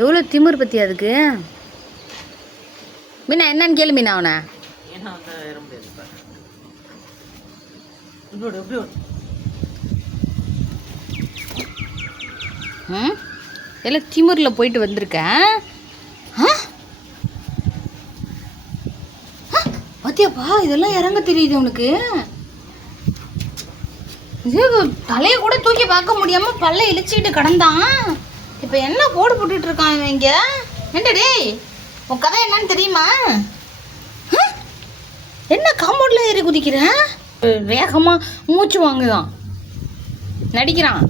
எவ்வளோ திமிர் பற்றி அதுக்கு. மீனா என்னன்னு கேளு மீனா அவனை. எல்லாம் திமிரில் போயிட்டு வந்திருக்கேன். பாத்தியாப்பா இதெல்லாம் இறங்க தெரியுது உனக்கு. தலையை கூட தூக்கி பார்க்க முடியாமல் பல்ல இழிச்சிக்கிட்டு கிடந்தான். இப்போ என்ன போடு போட்டுட்டு இருக்கான் இவன் இங்கே. என்ன டேய் உன் கதை என்னன்னு தெரியுமா? என்ன காம்பவுண்டில் ஏறி குதிக்கிறேன். வேகமாக மூச்சு வாங்குதான், நடிக்கிறான்.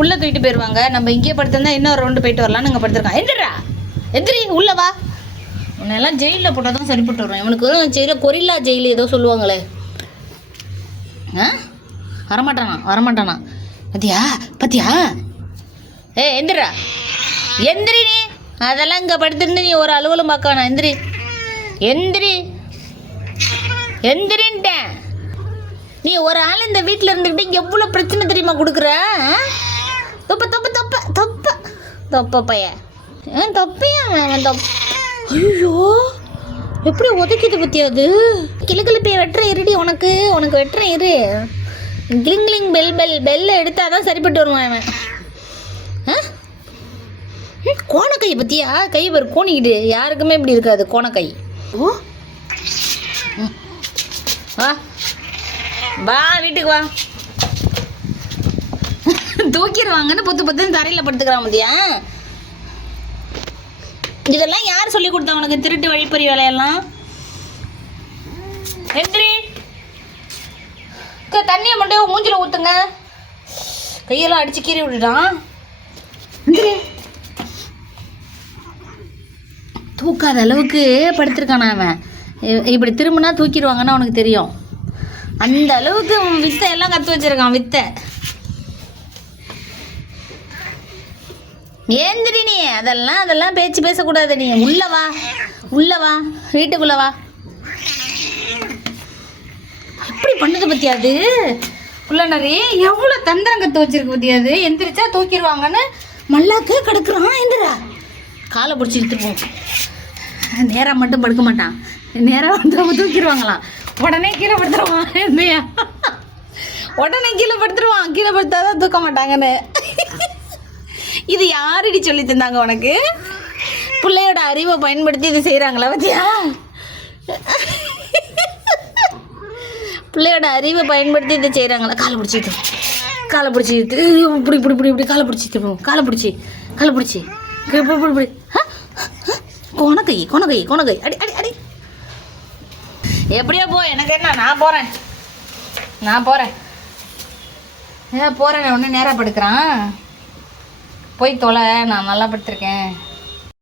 உள்ளே தூக்கிட்டு போயிடுவாங்க. நம்ம இங்கேயே படுத்திருந்தா இன்னொரு ரவுண்டு போயிட்டு வரலான்னு இங்கே படுத்துருக்கான். எந்திரா எந்திரி உள்ள வா. உன்னெல்லாம் ஜெயிலில் போட்டால் தான் சரிப்பட்டு வரும். இவனுக்கு ஜெயிலில் கொரில்லா ஜெயில் ஏதோ சொல்லுவாங்களே. வரமாட்டானா பத்தியா பத்தியா. எந்திரா எந்திரி. நீ அதெல்லாம் இங்கே படுத்திருந்து நீ ஒரு அலுவலம் பார்க்கணும். எந்திரி எந்திரி எந்திரின்ட்டேன். நீ ஒரு ஆள் இந்த வீட்டில் இருந்துக்கிட்டு எவ்வளோ பிரச்சனை தெரியுமா கொடுக்குற. தொப்ப தொப்ப தொப்ப தொப்ப தொப்ப பைய தொப்பையா தொப்ப. ஐயோ எப்படி உதைக்குது பற்றியாது. கிளுக்கிழப்பைய வெட்டுறேன் இருடி. உனக்கு வெட்டுறேன் இரு. கிளிங் கிளிங் பெல் பெல் பெல்லை எடுத்தால் தான் சரிப்பட்டு வருவான் அவன். கோணக்கை பற்றியா? கை பேர் கோணிக்கிட்டு யாருக்குமே இப்படி இருக்காது கோணக்கை. ஓ வா வா வீட்டுக்கு வா. தூக்கிடுவாங்கன்னு பொத்துன்னு தரையில் படுத்துக்கிறான் மதியா. இதெல்லாம் யார் சொல்லி கொடுத்தா உனக்கு திருட்டு வழிப்பறி வேலையெல்லாம்? எந்திரி. தண்ணியை மட்டும் மூஞ்சில் ஊற்றுங்க. கையெல்லாம் அடித்து கீறி விட்டுட்டான். எந்திரி. தூக்காத அளவுக்கு படுத்திருக்கானா அவன். இப்படி திரும்பினா தூக்கிடுவாங்கன்னு அவனுக்கு தெரியும். அந்த அளவுக்கு வித்தை எல்லாம் கற்று வச்சிருக்கான். வித்தை ஏந்திரி. நீ அதெல்லாம் பேச்சு பேசக்கூடாது. நீ உள்ள வா வீட்டுக்குள்ள வா. எப்படி பண்ணது பத்தியாது. உள்ள நிறைய எவ்வளோ தந்திரம் கற்று வச்சிருக்கு பத்தியாது. எந்திரிச்சா தூக்கிடுவாங்கன்னு மல்லாக்கு கிடக்குறான். எந்திரா காலை பிடிச்சி இழுத்துருவோம். நேராக மட்டும் படுக்க மாட்டான். நேராக வந்து தூக்கிடுவாங்களாம். உடனே கீழே படுத்துருவான். இல்லையா உடனே கீழே படுத்துருவான். கீழே படுத்தாதான் தூக்க மாட்டாங்கன்னு. இது யாரடி சொல்லி தந்தாங்க உனக்கு? பிள்ளையோட அறிவை பயன்படுத்தி இது செய்கிறாங்களா பத்தியா? பிள்ளையோட அறிவை பயன்படுத்தி இதை செய்கிறாங்களா? காலை பிடிச்சிட்டு இப்படி காலை பிடிச்சிட்டு போவோம். காலை பிடிச்சி இப்படி கொணக்கை அடி அடி அடி. எப்படியோ போ, எனக்கு என்ன, நான் போகிறேன். ஒன்று நேராக படுக்கிறான். போய் தொலை, நான் நல்லா படுத்திருக்கேன்.